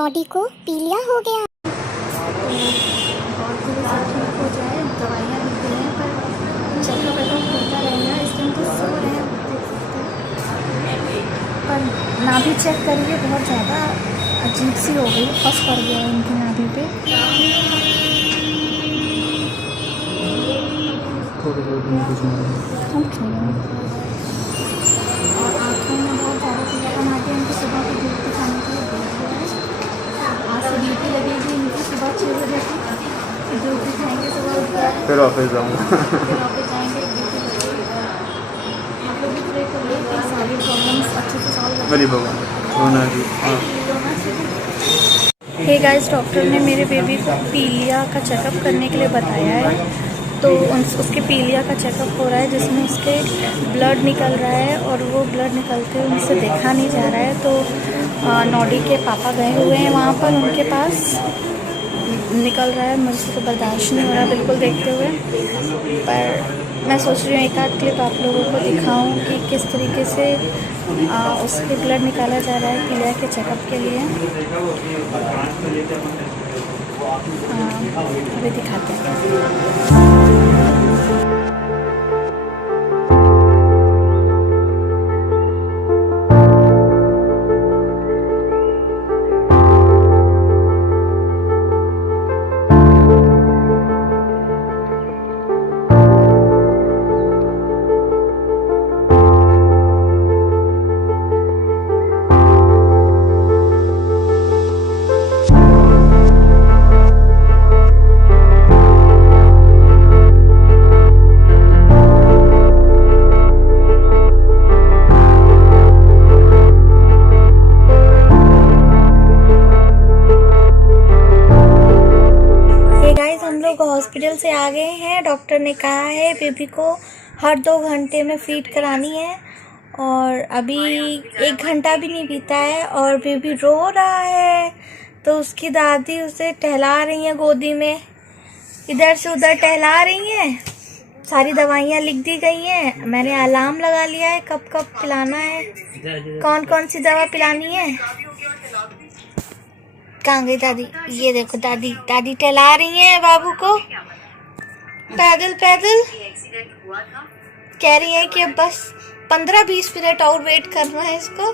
Noddy को पीलिया हो गया। बहुत जल्दी सब ठीक हो जाए, दवाइयाँ भी दी हैं पर चेकअप वेकअप होता रहेगा। इस टाइम तो सो रहे हैं, पर नाभि चेक करिए, बहुत ज़्यादा अजीब सी हो गई, फंस पड़ गया है इनकी नाभि पे। और आँखों में बहुत ज़्यादा पीला बना के इनको सुबह को धूप दिखाने के लिए बोला गया है। आज से ड्यूटी लगेगी इनकी सुबह 6 बजे की, धूप दिखाएंगे सुबह उठकर, फिर ऑफिस जाऊँगा। फिर ऑफिस जाएंगे, ड्यूटी लगेगी। आप लोग भी प्रे करिए कि सारी प्रॉब्लम्स अच्छे से सॉल्व हो जाए। हे गाइस, डॉक्टर ने मेरे बेबी को पीलिया का चेकअप करने के लिए बताया है। तो उसके पीलिया का चेकअप हो रहा है जिसमें उसके ब्लड निकल रहा है और वो ब्लड निकलते हुए उनसे देखा नहीं जा रहा है। तो नॉडी के पापा गए हुए हैं वहाँ पर, उनके पास निकल रहा है, मुझसे तो बर्दाश्त नहीं हो रहा बिल्कुल देखते हुए। पर मैं सोच रही हूँ एक आध क्लिप आप लोगों को दिखाऊँ कि किस तरीके से उसके ब्लड निकाला जा रहा है पीलिया के चेकअप के लिए। अभी दिखाते हैं। हॉस्पिटल से आ गए हैं। डॉक्टर ने कहा है बेबी को हर 2 घंटे में फीड करानी है और अभी 1 घंटा भी नहीं बीता है और बेबी रो रहा है। तो उसकी दादी उसे टहला रही हैं गोदी में, इधर से उधर टहला रही हैं। सारी दवाइयाँ लिख दी गई हैं, मैंने अलार्म लगा लिया है कब कब पिलाना है, कौन कौन सी दवा पिलानी है। कहाँ गई दादी? ये देखो दादी, दादी टहला रही हैं बाबू को पैदल पैदल। कह रही है कि अब बस 15-20 मिनट और वेट करना है इसको।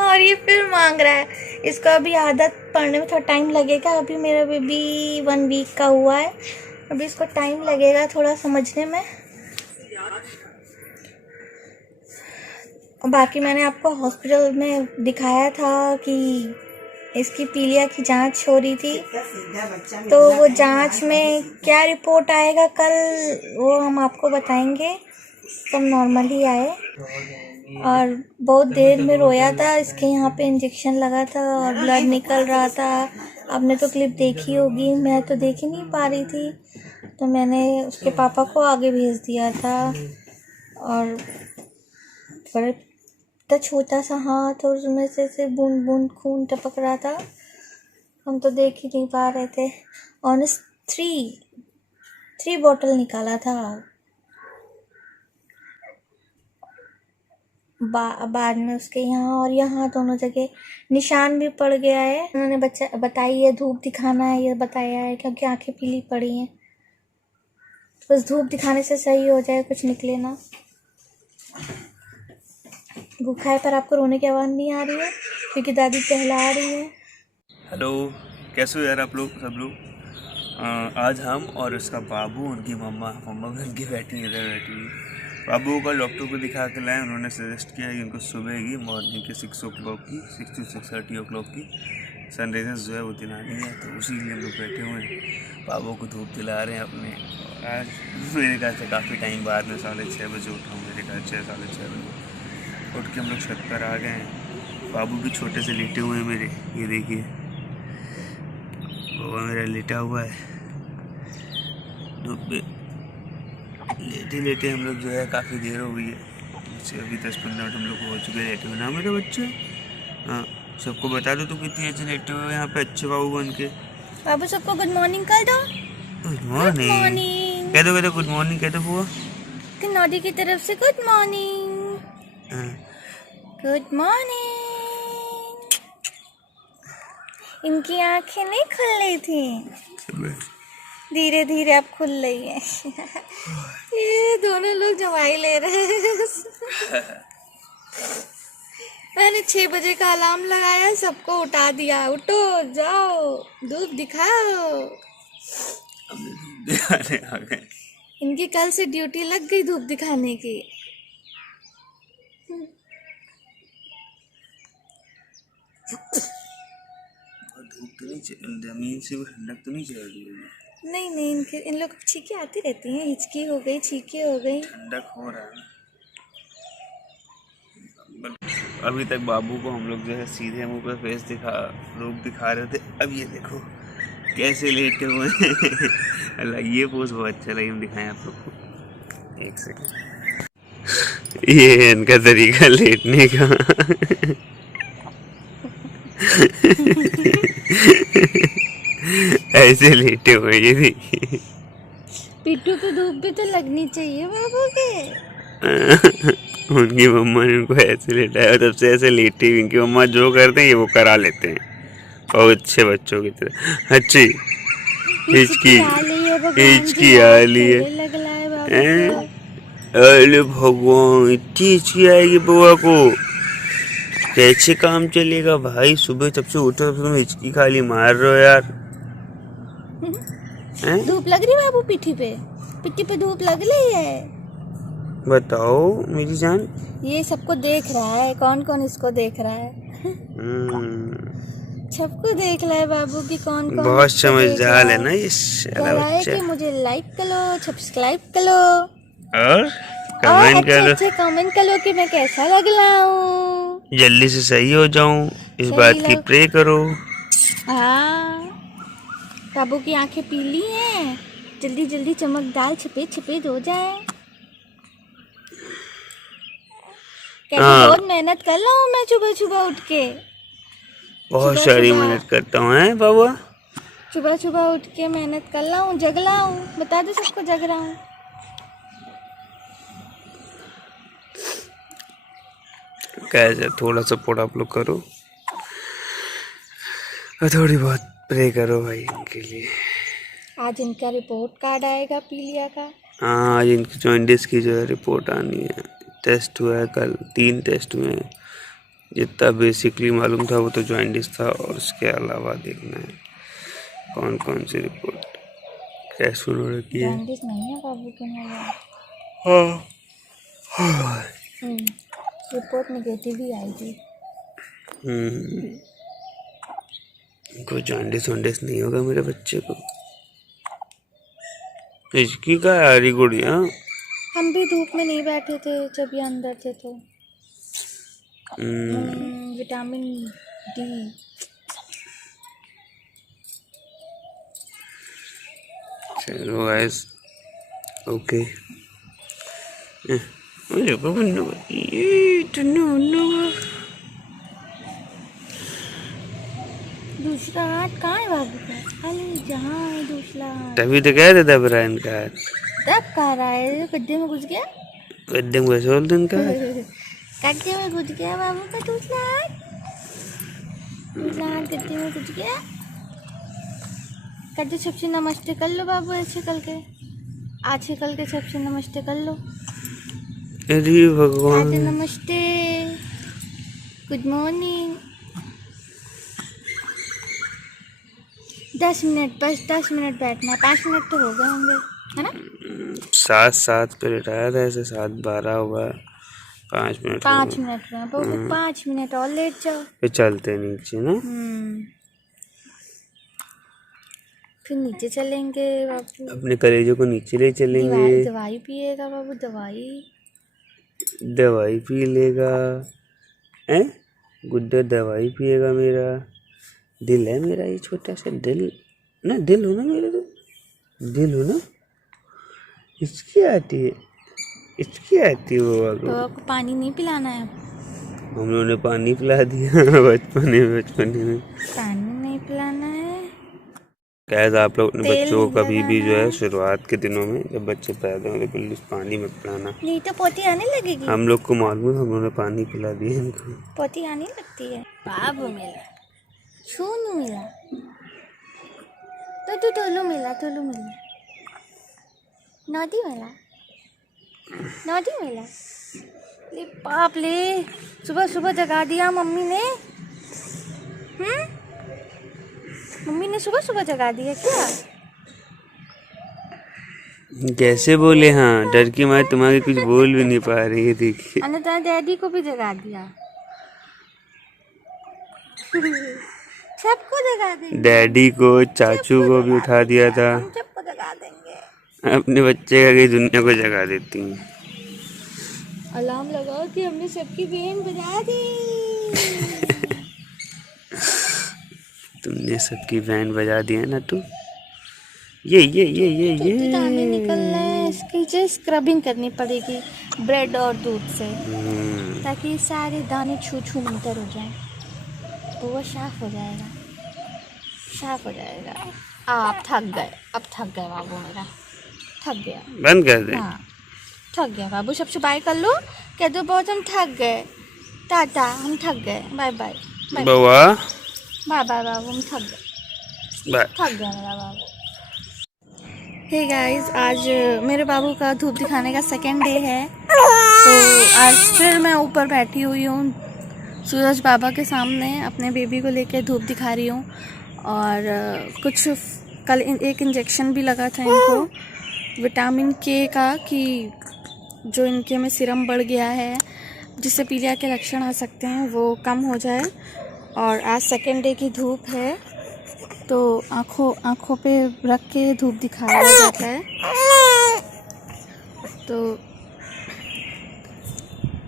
और ये फिर मांग रहा है। इसको अभी आदत पड़ने में थोड़ा टाइम लगेगा। अभी मेरा बेबी 1 वीक का हुआ है, अभी इसको टाइम लगेगा थोड़ा समझने में। बाकी मैंने आपको हॉस्पिटल में दिखाया था कि इसकी पीलिया की जांच हो रही थी, तो वो जांच में क्या रिपोर्ट आएगा कल वो हम आपको बताएंगे। सब नॉर्मल ही आए और बहुत देर में रोया था। इसके यहाँ पे इंजेक्शन लगा था और ब्लड निकल रहा था। आपने तो क्लिप देखी होगी, मैं तो देख ही नहीं पा रही थी, तो मैंने उसके पापा को आगे भेज दिया था। और बड़े तो छोटा सा हाथ और उसमें से बूंद बूंद खून टपक रहा था, हम तो देख ही नहीं पा रहे थे। ऑनेस्ट 3 बॉटल निकाला था। बाद में उसके यहाँ और यहाँ दोनों जगह निशान भी पड़ गया है। उन्होंने बताई है धूप दिखाना है, ये बताया है क्योंकि आंखें पीली पड़ी हैं। बस धूप दिखाने से सही हो जाए, कुछ निकले ना। भूखा है पर आपको रोने की आवाज़ नहीं आ रही है क्योंकि दादी टहला रही है। हेलो, कैसे हो यार आप लोग सब लोग। आज हम और उसका बाबू, उनकी मम्मा भी उनकी बैठी इधर बैठी हुई। बाबू को कल डॉक्टर को दिखा के लाए। उन्होंने सजेस्ट किया कि उनको सुबह की मॉर्निंग के 6 o'clock की 6 to 6:30 o'clock की सनराइजेस जो है वो दिलानी है, तो उसी लिए हम लोग बैठे हुए हैं। बाबू को धूप दिला रहे हैं अपने। आज मेरे ख्याल से काफ़ी टाइम बाद में 6:30 बजे उठा हूँ, मेरे ख्याल 6-6:30 बजे उठ के हम लोग छत पर आ गए हैं। बाबू भी छोटे से लेटे हुए हैं मेरे, ये देखिए बाबा मेरा लेटा हुआ है धूप पे। लेटे लेटे हम लोग जो है काफ़ी देर हो गई है, इससे अभी 10-15 मिनट हम लोग को हो चुके हैं लेटे हुए ना मेरे बच्चे। हाँ, सबको बता दो तो कितनी अच्छे लेटे हुए यहाँ पे अच्छे बाबू बन के। बाबू सबको गुड मॉर्निंग कर दो। गुड मॉर्निंग कह दो गुड मॉर्निंग कह दो बुआ। नॉडी की तरफ से गुड मॉर्निंग। Good morning. इनकी आंखें नहीं खुल रही थी, धीरे धीरे अब खुल रही है। ये दोनों लोग जमाई ले रहे हैं। मैंने 6 बजे का अलार्म लगाया, सबको उठा दिया, उठो जाओ धूप दिखाओ। दिखाने आ गए। इनकी कल से ड्यूटी लग गई धूप दिखाने की। धूप तो नहीं, जमीन से वो ठंडक तो नहीं चल रही है। नहीं इन लोग को छींकें आती रहती हैं, हिचकी हो गई, छींकें हो गई। ठंडक हो रहा है। अभी तक बाबू को हम लोग जो है सीधे मुंह पे फेस रूप दिखा रहे थे। अब ये देखो कैसे लेटे हुए हैं। अल्लाह, ये पोज बहुत अच्छा लगे, हम दिखाएं आप लोग को। एक सेकंड, ये है इनका तरीका लेटने का। ऐसे लेटे हुए, ये देखिए। पिट्ठू पे धूप भी तो लगनी चाहिए बाबू के। उनकी मम्मा ने उनको ऐसे लेटाया और तब से ऐसे लेटी हुई। उनकी मम्मा जो करते हैं ये वो करा लेते हैं, बहुत अच्छे बच्चों की तरह। अच्छी हिचकी आ रही है। अरे भगवान, इतनी हिचकी आएगी बुआ को, कैसे काम चलेगा भाई? सुबह तब से उठो तब तुम हिचकी खाली मार रहे हो यार। धूप लग रही है बाबू पिट्ठी पे धूप लग रही है। बताओ मेरी जान। ये सबको देख रहा है, कौन कौन इसको देख रहा है? सबको देख रहा है बाबू की कौन कौन। बहुत समझदार है ना ये साला बच्चा। कि मुझे लाइक करो, सब्सक्राइब करो और कमेंट करो। अच्छे कमेंट करो कि मैं कैसा लग रहा हूँ, जल्दी से सही हो जाऊं, इस बात की प्रे करो। हाँ, बाबू की आंखें पीली हैं, जल्दी जल्दी चमकदार सफेद हो जाए। बहुत मेहनत कर रहा हूँ मैं सुबह उठ के। बहुत सारी मेहनत करता हूँ है बाबा। सुबह उठ के मेहनत कर रहा हूँ, जग रहा हूँ, बता दो सबको जग रहा हूँ। कैसे थोड़ा सपोर्ट आप लोग करो और थोड़ी बहुत प्रे करो भाई इनके लिए। आज इनका रिपोर्ट कार्ड आएगा पीलिया का। हाँ, आज इनकी जॉइंटिस की जो है रिपोर्ट आनी है। टेस्ट हुआ है कल, 3 टेस्ट में जितना बेसिकली मालूम था वो तो जॉइंटिस था, और उसके अलावा देखना है कौन कौन सी रिपोर्ट टेस्ट उन्होंने की है। जॉइंटिस नहीं है बाबू के में। हाँ, रिपोर्ट नेगेटिव ही आई थी। कोई जॉइंटिस नहीं होगा मेरे बच्चे को। इसकी का यारी गुड़िया। हम भी धूप में नहीं बैठे थे जब ये अंदर थे तो। Vitamin D. चलो गाइस, ओके। दूसरा हाथ कहाँ है बाबू का? अरे जहाँ है दूसरा हाथ। तभी तो कह देता ब्रायन का हाथ। तब कह रहा है गड्ढे में घुस गया। गड्ढे में घुस दिन का गड्ढे में घुस गया बाबू का दूसरा हाथ। गड्ढे में घुस गया। गड्ढे सबसे नमस्ते कर लो बाबू, ऐसे करके आज के सबसे नमस्ते कर लो। अरे भगवान, नमस्ते, गुड मॉर्निंग। 10 मिनट, बस 10 मिनट बैठना है। 5 मिनट तो हो गए होंगे, है ना? 7 पे रिटायर था, ऐसे 7:12 हुआ। 5 मिनट 5 मिनट में बहुत 5 मिनट और लेट जाओ, फिर चलते नीचे ना। फिर नीचे चलेंगे बाबू। अपने कलेजों को नीचे ले चलेंगे। दवाई पिएगा बाबू, दवाई पी लेगा। गुड्डा दवाई पिएगा। मेरा दिल है, मेरा ये छोटा सा दिल ना, दिल हो ना मेरे, तो दिल हो ना। इसकी आती है वो। तो आपको पानी नहीं पिलाना है? हम लोगों ने पानी पिला दिया बचपन में। पानी नहीं पिलाना है। कैसे आप लोग अपने बच्चों को कभी भी जो है शुरुआत के दिनों में जब बच्चे पैदा होने के लिए पानी मत पिलाना, नहीं तो पोती आने लगेगी। हम लोग को मालूम है, हम लोगों ने पानी पिला दिया इनको। पोती आने लगती है बाबू मेरा। सोनू मिला तो टोलू मिला नौटी मिला ले बाप ले, सुबह सुबह जगा दिया मम्मी ने। मम्मी ने सुबह सुबह जगा दिया क्या? कैसे बोले? हाँ, डर की मारे तुम्हारी कुछ बोल भी नहीं पा रही है। देखिए अनता डैडी को भी जगा दिया। सबको जगा देंगे। डैडी को, चाचू को भी उठा दिया था। हम सबको जगा देंगे। अपने बच्चे का कई दुनिया को जगा देती हैं। अलार्म लगाओ कि हमने सबकी बैंड बजा दी। तुमने सबकी बैंड बजा दी है ना। तू ये दाने निकल रहे हैं, इसकी जो स्क्रबिंग करनी पड़ेगी ब्रेड और दूध से, ताकि सारे दाने छू छू मंतर हो जाएं, तो वो साफ हो जाएगा। आप थक गए बाबू, मेरा थक गया। बंद कर दे। हाँ थक गया बाबू, सबसे बाय कर लो, कह दो बहुत हम थक गए, टाटा हम थक गए, बाय बाय बाबा, बाय बाबू, हम थक गया मेरा बाबू। हे गाइस, आज मेरे बाबू का धूप दिखाने का सेकेंड डे है। तो आज फिर मैं ऊपर बैठी हुई हूँ सूरज बाबा के सामने, अपने बेबी को लेके धूप दिखा रही हूँ। और कुछ कल एक इंजेक्शन भी लगा था इनको विटामिन के का, कि जो इनके में सीरम बढ़ गया है जिससे पीलिया के लक्षण आ सकते हैं वो कम हो जाए। और आज सेकेंड डे की धूप है, तो आँखों पे रख के धूप दिखाया जाता है। तो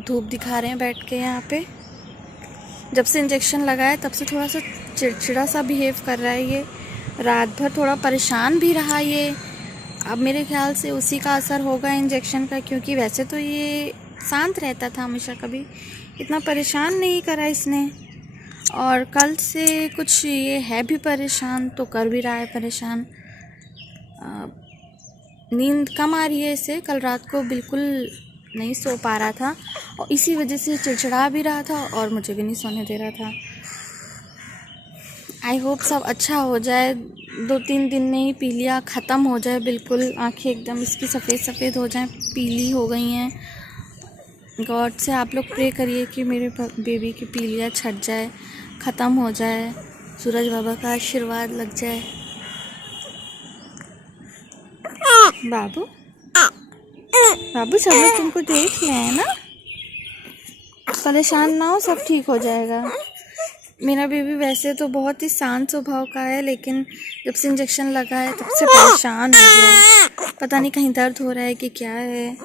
धूप दिखा रहे हैं बैठ के यहाँ पे। जब से इंजेक्शन लगा है तब से थोड़ा सा चिड़चिड़ा सा बिहेव कर रहा है ये। रात भर थोड़ा परेशान भी रहा ये। अब मेरे ख्याल से उसी का असर होगा इंजेक्शन का, क्योंकि वैसे तो ये शांत रहता था हमेशा, कभी इतना परेशान नहीं करा इसने। और कल से कुछ ये है भी परेशान, तो कर भी रहा है परेशान। नींद कम आ रही है इसे, कल रात को बिल्कुल नहीं सो पा रहा था और इसी वजह से चिड़चिड़ा भी रहा था और मुझे भी नहीं सोने दे रहा था। आई होप सब अच्छा हो जाए, 2-3 दिन में ही पीलिया ख़त्म हो जाए बिल्कुल। आंखें एकदम इसकी सफ़ेद सफ़ेद हो जाएं, पीली हो गई हैं। गॉड से आप लोग प्रे करिए कि मेरे बेबी की पीलिया छट जाए, ख़त्म हो जाए, सूरज बाबा का आशीर्वाद लग जाए। बाबू सब लोग तुमको देख रहे हैं ना, परेशान ना हो, सब ठीक हो जाएगा। मेरा बेबी वैसे तो बहुत ही शांत स्वभाव का है, लेकिन जब से इंजेक्शन लगा है तब से परेशान हो गया है। पता नहीं कहीं दर्द हो रहा है कि क्या है।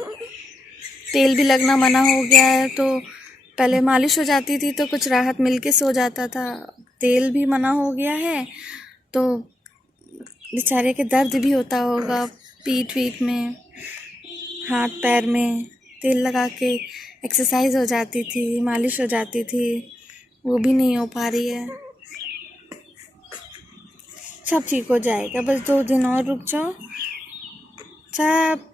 तेल भी लगना मना हो गया है, तो पहले मालिश हो जाती थी तो कुछ राहत मिल के सो जाता था। तेल भी मना हो गया है तो बेचारे के दर्द भी होता होगा पीठ वीठ में, हाथ पैर में। तेल लगा के एक्सरसाइज हो जाती थी, मालिश हो जाती थी, वो भी नहीं हो पा रही है। सब ठीक हो जाएगा, बस 2 दिन और रुक जाओ, सब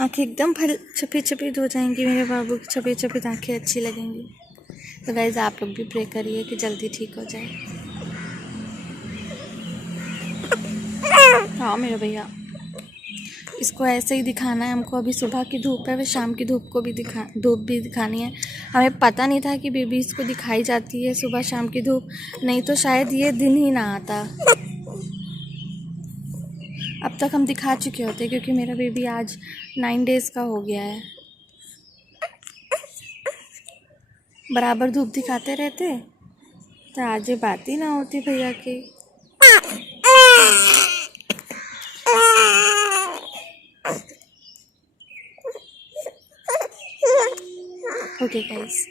आँखें एकदम सफ़ेद हो जाएंगी। मेरे बाबू की सफ़ेद आँखें अच्छी लगेंगी। तो गाइस आप लोग भी प्रे करिए कि जल्दी ठीक हो जाए। हाँ मेरे भैया, इसको ऐसे ही दिखाना है हमको। अभी सुबह की धूप है, फिर शाम की धूप भी दिखानी है। हमें पता नहीं था कि बेबीज़ को दिखाई जाती है सुबह शाम की धूप, नहीं तो शायद ये दिन ही ना आता। अब तक हम दिखा चुके होते, क्योंकि मेरा बेबी आज 9 डेज़ का हो गया है। बराबर धूप दिखाते रहते तो आज ये बात ही ना होती भैया की। ओके गाइस,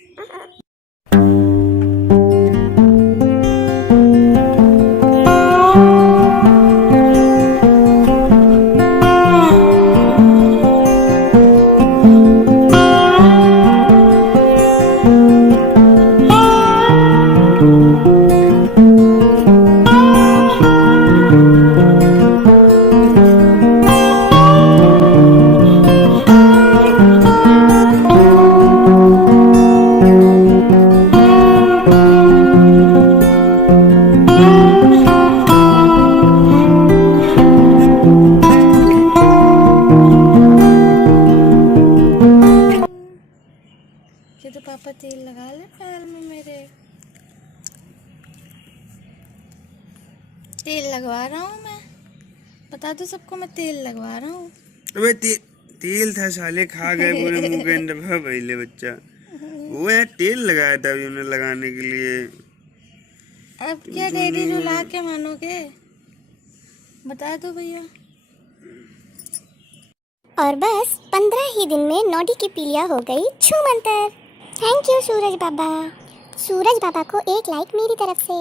पापा तेल लगा ले पैर में मेरे। तेल लगवा रहा हूँ मैं, बता दो सबको मैं तेल लगवा रहा हूँ। अबे तेल था साले, खा गए पूरे मुंह के अंदर। भैले बच्चा, वो यार तेल लगाया था अभी उन्हें लगाने के लिए। अब क्या डैडी रुला के मानोगे, बता दो भैया। और बस 15 ही दिन में नोडी की पीलिया हो गई छूमंतर। थैंक यू सूरज बाबा। सूरज बाबा को एक लाइक मेरी तरफ से।